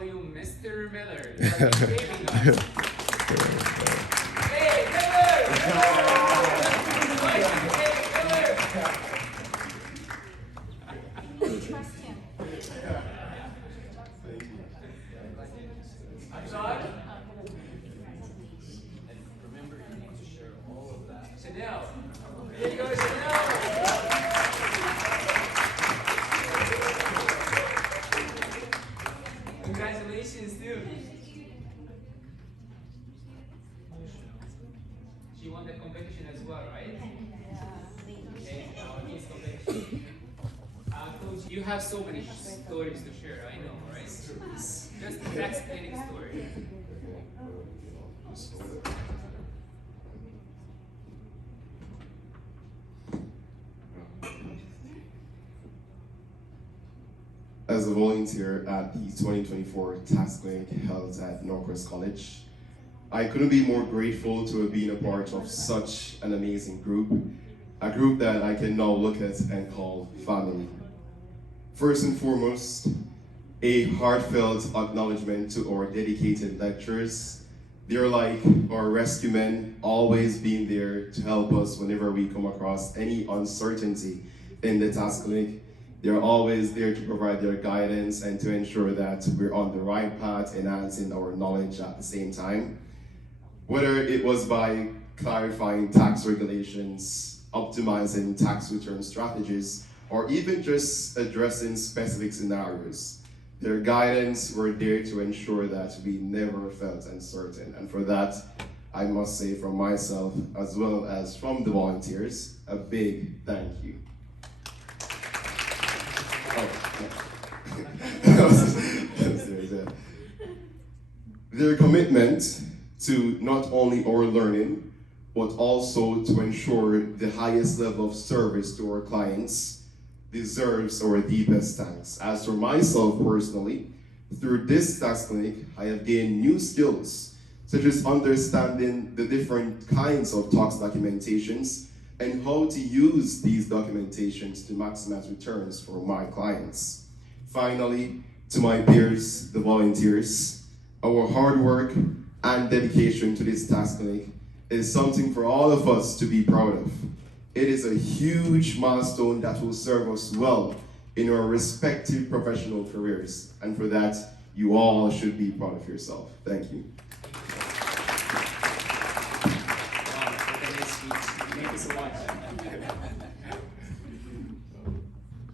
call you Mr. Miller. You are behaving us. Hey, Miller! We trust him. I'm sorry? Remember, you need to share all of that. Chanel. Here you go, Chanel. Congratulations, dude. She won the competition as well, right? Okay, Miss competition. Coach, you have so many stories to share, I know, right? Just the tax planning story. As a volunteer at the 2024 Tax Clinic held at Northwest College, I couldn't be more grateful to have been a part of such an amazing group, a group that I can now look at and call family. First and foremost, a heartfelt acknowledgement to our dedicated lecturers. They're like our rescue men, always being there to help us whenever we come across any uncertainty in the task clinic. They're always there to provide their guidance and to ensure that we're on the right path, enhancing our knowledge at the same time. Whether it was by clarifying tax regulations, optimizing tax return strategies, or even just addressing specific scenarios, their guidance were there to ensure that we never felt uncertain. And for that, I must say from myself, as well as from the volunteers, a big thank you. Their commitment to not only our learning, but also to ensure the highest level of service to our clients deserves our deepest thanks. As for myself personally, through this tax clinic, I have gained new skills, such as understanding the different kinds of tax documentations and how to use these documentations to maximize returns for my clients. Finally, to my peers, the volunteers, our hard work and dedication to this task clinic is something for all of us to be proud of. It is a huge milestone that will serve us well in our respective professional careers. And for that, you all should be proud of yourself. Thank you. Thank you so much.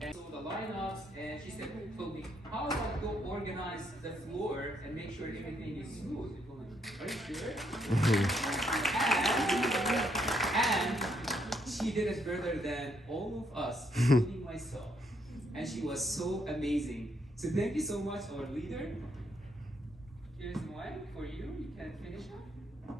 And so the lineups, and she said, told me, how about go organize the floor and make sure everything is smooth? Are you sure? and she did it better than all of us, including myself. And she was so amazing. So thank you so much, our leader. Here's one for you. You can finish up.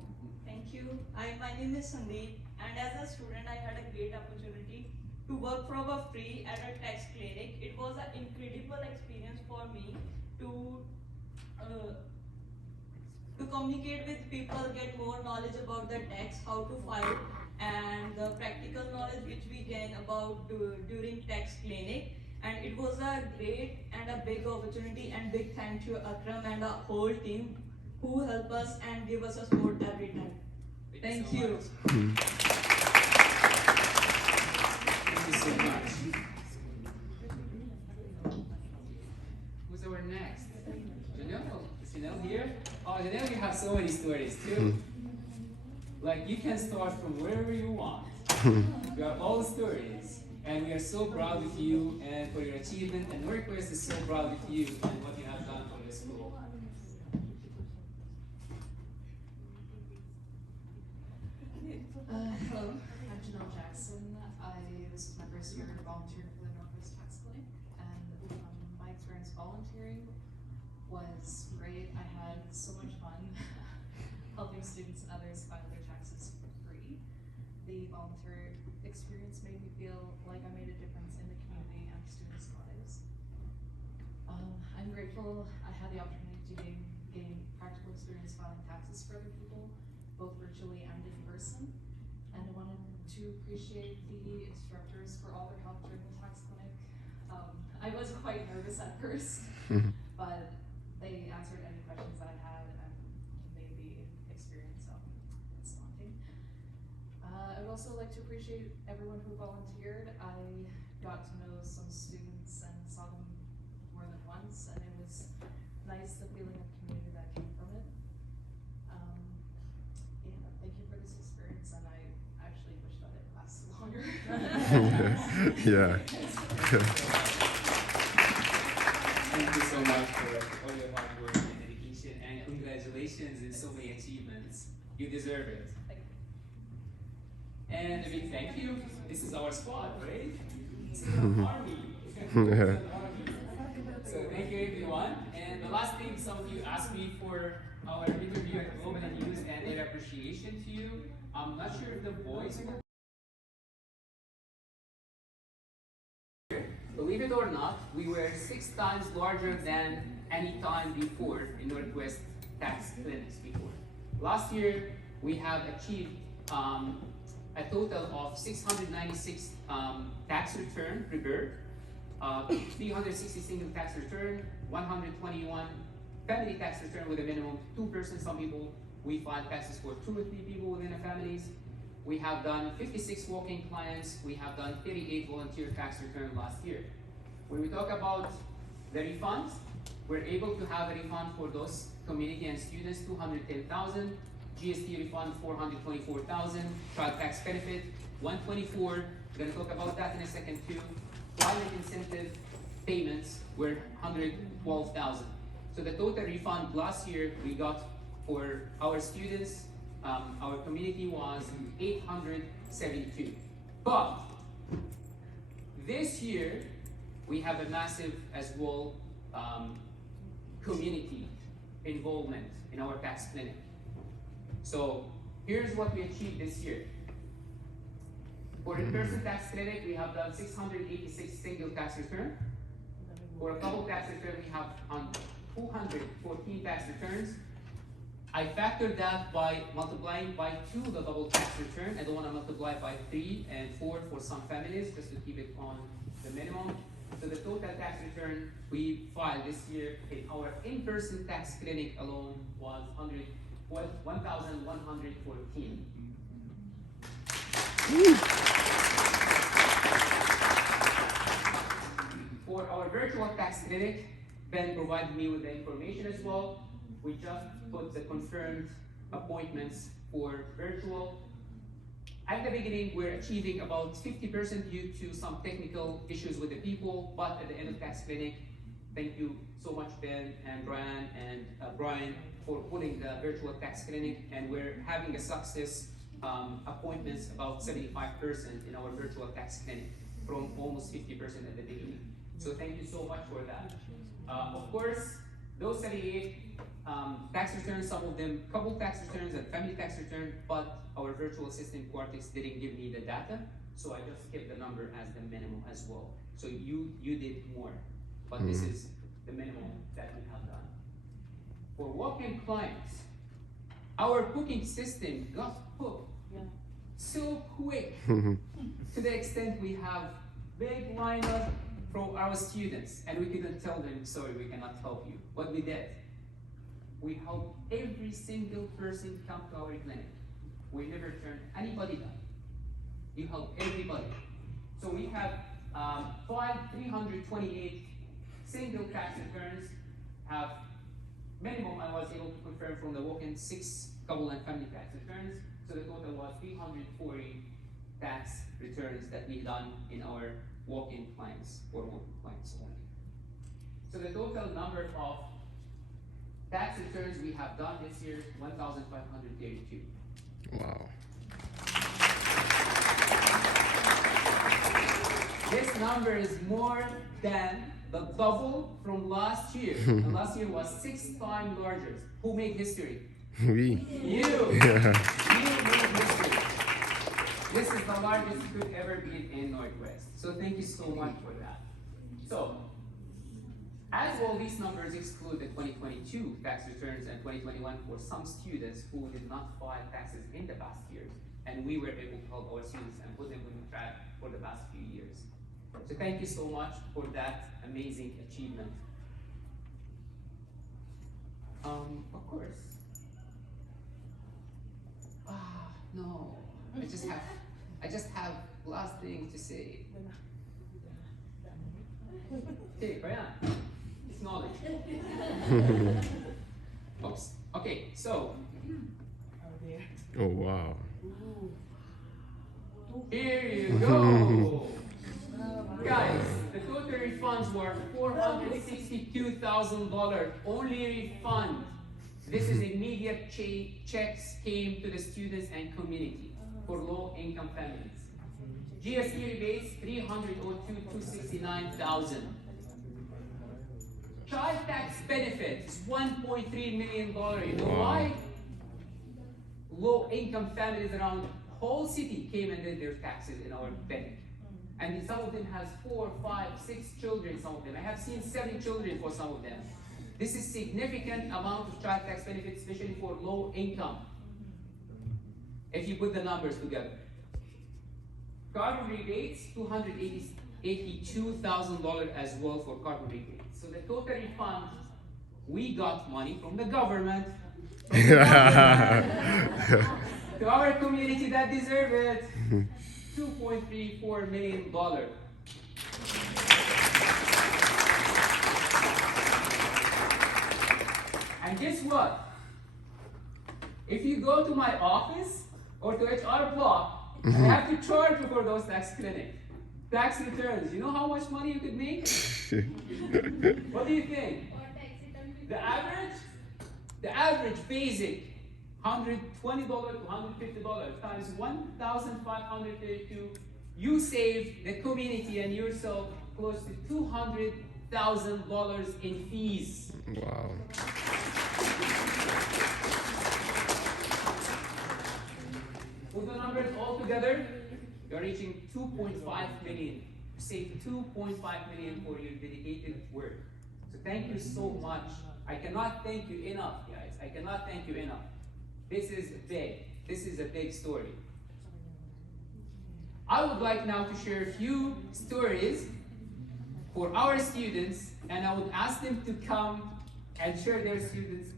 Thank you. My name is Sandeep, and as a student, I had a great opportunity to work for free at a tax clinic. It was an incredible experience for me to communicate with people, get more knowledge about the tax, how to file, and the practical knowledge which we gain about during tax clinic. And it was a great and a big opportunity, and big thank you Akram and the whole team who help us and give us a support every time. Thank you. Thank you so much. Who's our next? Janelle? Is Janelle here? Oh, Janelle, you have so many stories too. Like, you can start from wherever you want. You have all the stories. And we are so proud of you and for your achievement. And Northwest is so proud of you and what you have done for the school. Hello, I'm Janelle Jackson. This is my first year volunteering for the Northwest Tax Clinic, and my experience volunteering was great. I had so much fun helping students and others file their taxes for free. The volunteer experience made me feel like I made a difference in the community and students' lives. I'm grateful I had the opportunity to gain practical experience filing taxes for other people, both virtually and in person. And I wanted to appreciate the instructors for all their help during the tax clinic. I was quite nervous at first, but they also like to appreciate everyone who volunteered. I got to know some students and saw them more than once, and it was nice, the feeling of community that came from it. Yeah, thank you for this experience, and I actually wish that it lasted longer. Yeah. Thank you so much for all your hard work and dedication, and congratulations in so many achievements. You deserve it. Thank you. And a big thank you. This is our squad, right? It's an army. It's an Yeah. army. So thank you everyone. And the last thing, some of you asked me for our interview at Global News and their appreciation to you. I'm not sure if the voice will. Believe it or not, we were 6 times larger than any time before in Northwest tax clinics before. Last year, we have achieved a total of 696 tax return prepared, 360 single tax return, 121 family tax return with a minimum 2%. Some people, we file taxes for 2 or 3 people within a families. We have done 56 walk-in clients. We have done 38 volunteer tax return last year. When we talk about the refunds, we're able to have a refund for those community and students, 210,000. GST refund, 424,000. Child tax benefit, 124. We're gonna talk about that in a second too. Climate incentive payments were 112,000. So the total refund last year we got for our students, our community was 872. But this year we have a massive as well community involvement in our tax clinic. So here's what we achieved this year. For in-person tax clinic, we have done 686 single tax return. For a couple tax return, we have 214 tax returns. I factored that by multiplying by 2 the double tax return. I don't want to multiply by 3 and 4 for some families, just to keep it on the minimum. So the total tax return we filed this year in our in-person tax clinic alone was 1,114. For our virtual tax clinic, Ben provided me with the information as well. We just put the confirmed appointments for virtual. At the beginning, we're achieving about 50% due to some technical issues with the people, but at the end of tax clinic, thank you so much, Ben and Brian for putting the virtual tax clinic, and we're having a success appointments about 75% in our virtual tax clinic from almost 50% at the beginning. So thank you so much for that. Of course, those 78 tax returns, some of them couple tax returns and family tax return, but our virtual assistant Quartix didn't give me the data, so I just kept the number as the minimum as well. So you did more, but this is the minimum that we have done. For walk-in clients, our booking system got booked so quick to the extent we have big lineup from our students, and we couldn't tell them, sorry, we cannot help you. What we did, we helped every single person come to our clinic. We never turned anybody down. You help everybody. So we have filed 328 single tax returns. Have minimum I was able to confirm from the walk-in 6 couple and family tax returns. So the total was 340 tax returns that we've done in our walk-in clients or walk-in clients only. So the total number of tax returns we have done this year, 1,532. Wow. This number is more than the double from last year. And last year was 6 times larger. Who made history? We. You! Yeah. You made history. This is the largest you could ever be in Northwest. So thank you so much for that. So, as all these numbers exclude the 2022 tax returns and 2021 for some students who did not file taxes in the past years, and we were able to help our students and put them on track for the past few years. So thank you so much for that amazing achievement. Of course. No, I just have I just have last thing to say. Okay, Brian, it's knowledge. Oops. Okay, so Oh wow. here you go. Guys, the total refunds were $462,000 only refund. This is immediate checks came to the students and community for low-income families. GSE rebates, 302,269,000. Child tax benefits, $1.3 million. You know why? Low-income families around whole city came and did their taxes in our bank. And some of them has 4, 5, 6 children, some of them. I have seen 7 children for some of them. This is significant amount of child tax benefits, especially for low income. If you put the numbers together. Carbon rebates, $282,000 as well for carbon rebates. So the total refund, we got money from the government. To our community that deserve it. $2.34 million. And guess what? If you go to my office or to HR block, I have to charge you for those tax clinics. Tax returns. You know how much money you could make? What do you think? The average basic $120 to $150 times 1,532. You save the community and yourself close to $200,000 in fees. Wow. Put the numbers all together, you're reaching 2.5 million. You save 2.5 million for your dedicated work. So thank you so much. I cannot thank you enough, guys. I cannot thank you enough. This is big. This is a big story. I would like now to share a few stories for our students, and I would ask them to come and share their students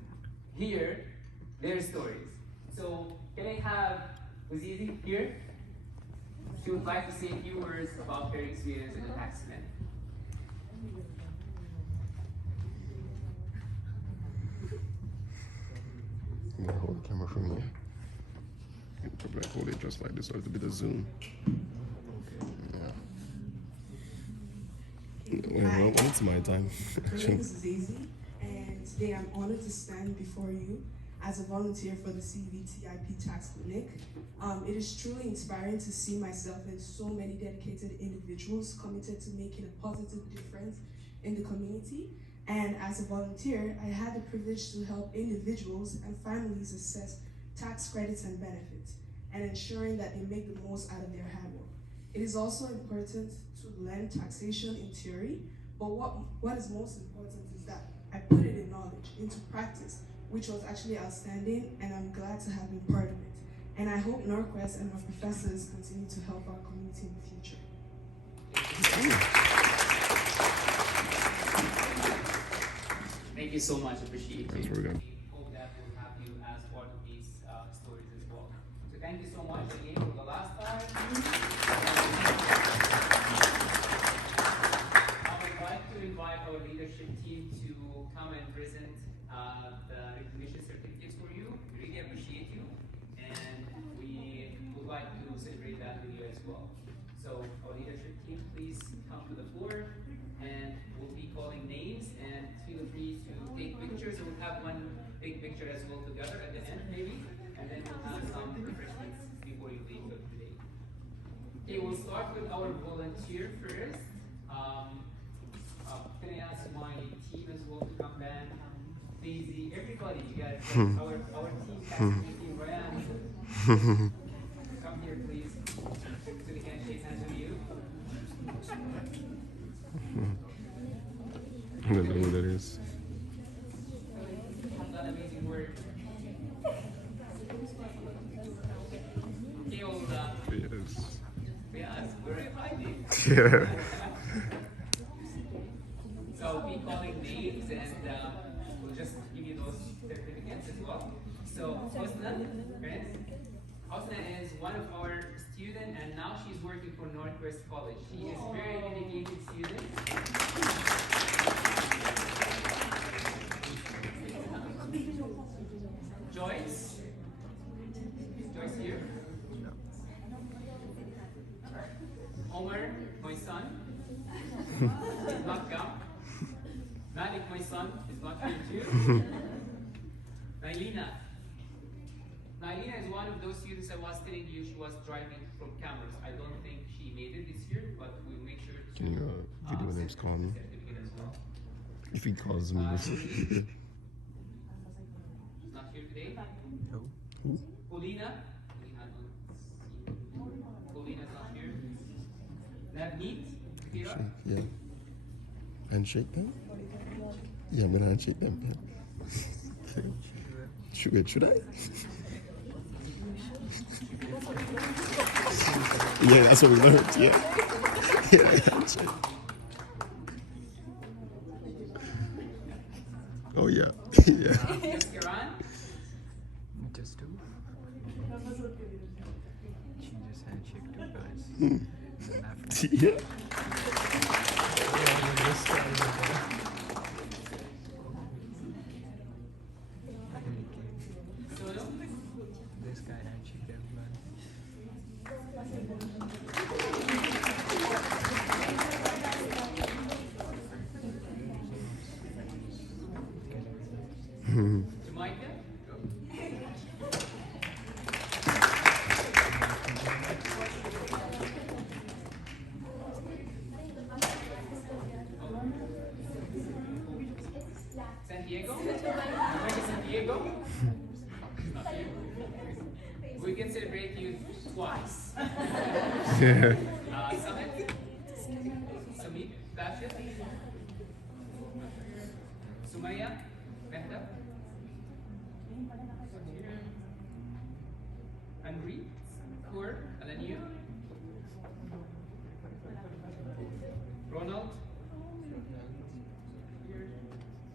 here, their stories. So can I have Uzizi here? She would like to say a few words about her experience in the tax clinic. You gotta hold the camera from here. You probably like hold it just like this, or a bit of zoom. Yeah. Well, it's my time. My name is Zizi, and today I'm honored to stand before you as a volunteer for the CVTIP Tax Clinic. It is truly inspiring to see myself and so many dedicated individuals committed to making a positive difference in the community. And as a volunteer, I had the privilege to help individuals and families assess tax credits and benefits, and ensuring that they make the most out of their hard work. It is also important to learn taxation in theory, but what is most important is that I put it in knowledge, into practice, which was actually outstanding, and I'm glad to have been part of it. And I hope Norquest and our professors continue to help our community in the future. Thank you so much. Appreciate That's it. very good. Hope that we'll have you as part of these stories as well. So thank you so much again for the last time. I would like to invite our leadership team to come and present the recognition certificates for you. We really appreciate you, and we would like to celebrate that with you as well. So our leadership team, please come to the floor, and we'll be calling names, and feel free to take pictures. We'll have one big picture as well together at the end, maybe, and then we'll have some refreshments before you leave for today. Okay, we'll start with our volunteer first. Can I ask my team as well to come back? Daisy, everybody, you guys, our team, team, Ryan. Come here, please, so we can shake hands with you. I don't know who that is. Have done amazing work. Okay, well, Yes. we're excited. Yeah. So be calling names, and we'll just give you those certificates as well. So Hosna, friends, Hosna is one of our students and now she's working for Northwest College. She is very dedicated student. Joyce? Joyce here? Omar, my son, is not come. Malik, my son, is not here too. Nailina. Nailina is one of those students I was telling you she was driving from cameras. I don't think she made it this year, but we'll make sure to Can you video send names call me? the certificate as well. If he calls me. She's not here today. Who? Paulina. Paulina's not here. Navneet. Kira. Shake, yeah. Handshake them? Yeah, I'm gonna handshake them. Yeah. Should I? Yeah, that's what we learned. Yeah. Yeah, handshake. Oh yeah. Yeah. Yes, Kiran. Just two. She just handshake two guys. Hmm. And then after Yeah. this guy is there. Solo. This guy handshake everybody. Jamaica. San Diego. Jamaica, San Diego. Not here. We can celebrate you twice. Yeah. Summit. Samit. Bashir. Sumaya. Mehta. Andri. Kur. Alania. Ronald.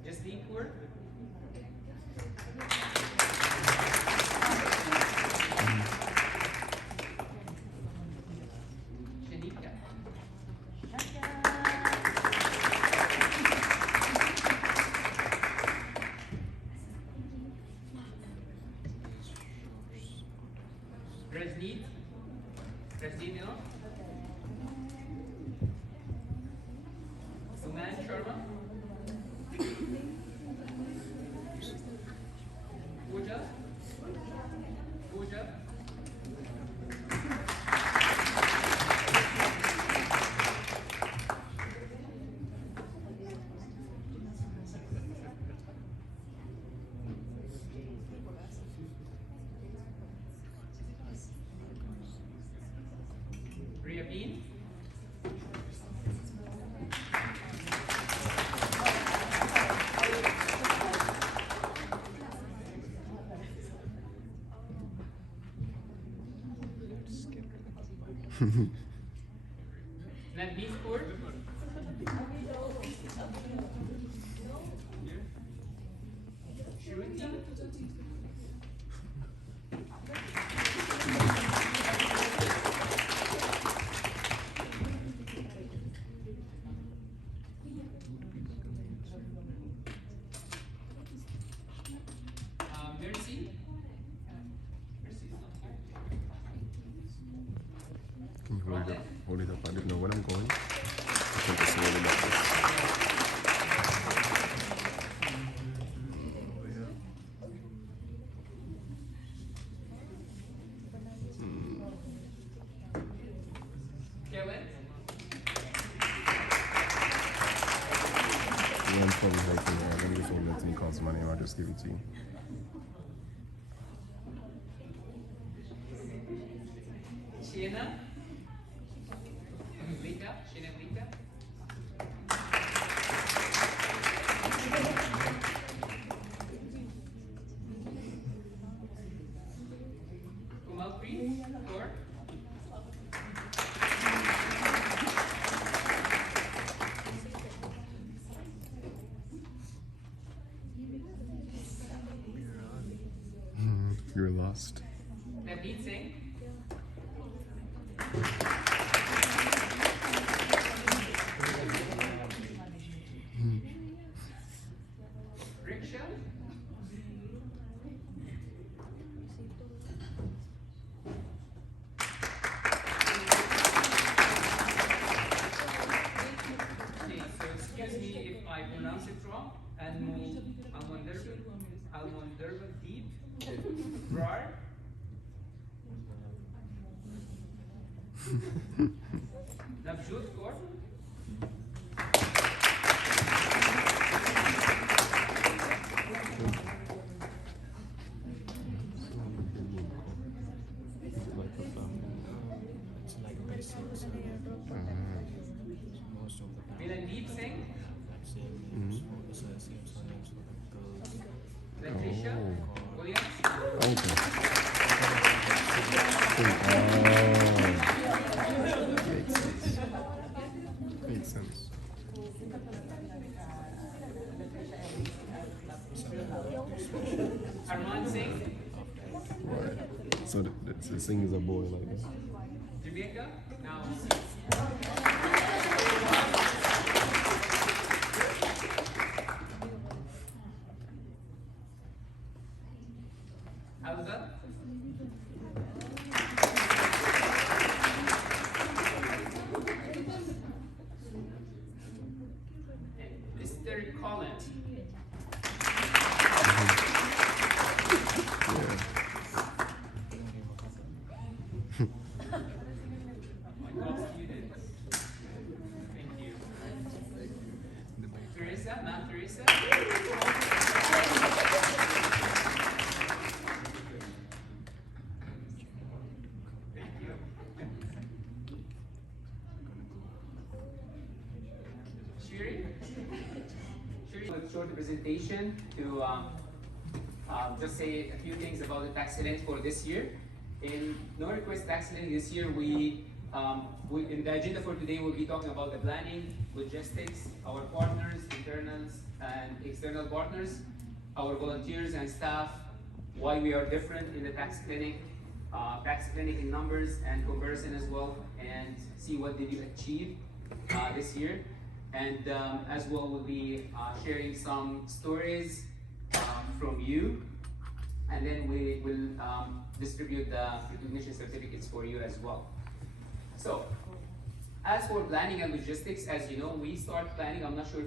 Justine Kur. Shanika. Rajneet. Rajneet, you know? Suman Sharma. Pooja. Pooja. Priya Bean. Navneet Kaur. Shruti. Mercy. Mercy is not here. Can you hold it up? Hold it up. I didn't know where I'm going. I can just hold it like this. Kevin. Yeah, I'm probably helping her. Let me just hold that thing calls my name. I'll just give it to you. Shena. Lita. Shena Lita. Kumalpreet Kaur. You're lost. Navneet Singh. Almonderva Deep, Brar, Navjot Kaur, It's like basics. Most of the time. Milandeep Singh, Same names for the same surnames for the girls. Latricia Oh. Williams, Okay. Makes sense. Arman Singh, Right. So the sing is a boy like that. Jamaica, now Alba, and Mr. Colin. Yeah. My top students. Thank you. Teresa, Ma'am Teresa. Thank you. Shiri? Shiri will short presentation to just say a few things about the tax link for this year. In no request tax link this year, we in the agenda for today we'll be talking about the planning, logistics, our partners, internals and external partners, our volunteers and staff, why we are different in the tax clinic in numbers and comparison as well, and see what did you achieve this year. And as well, we'll be sharing some stories from you, and then we will distribute the recognition certificates for you as well. So, as for planning and logistics, as you know, we start planning, I'm not sure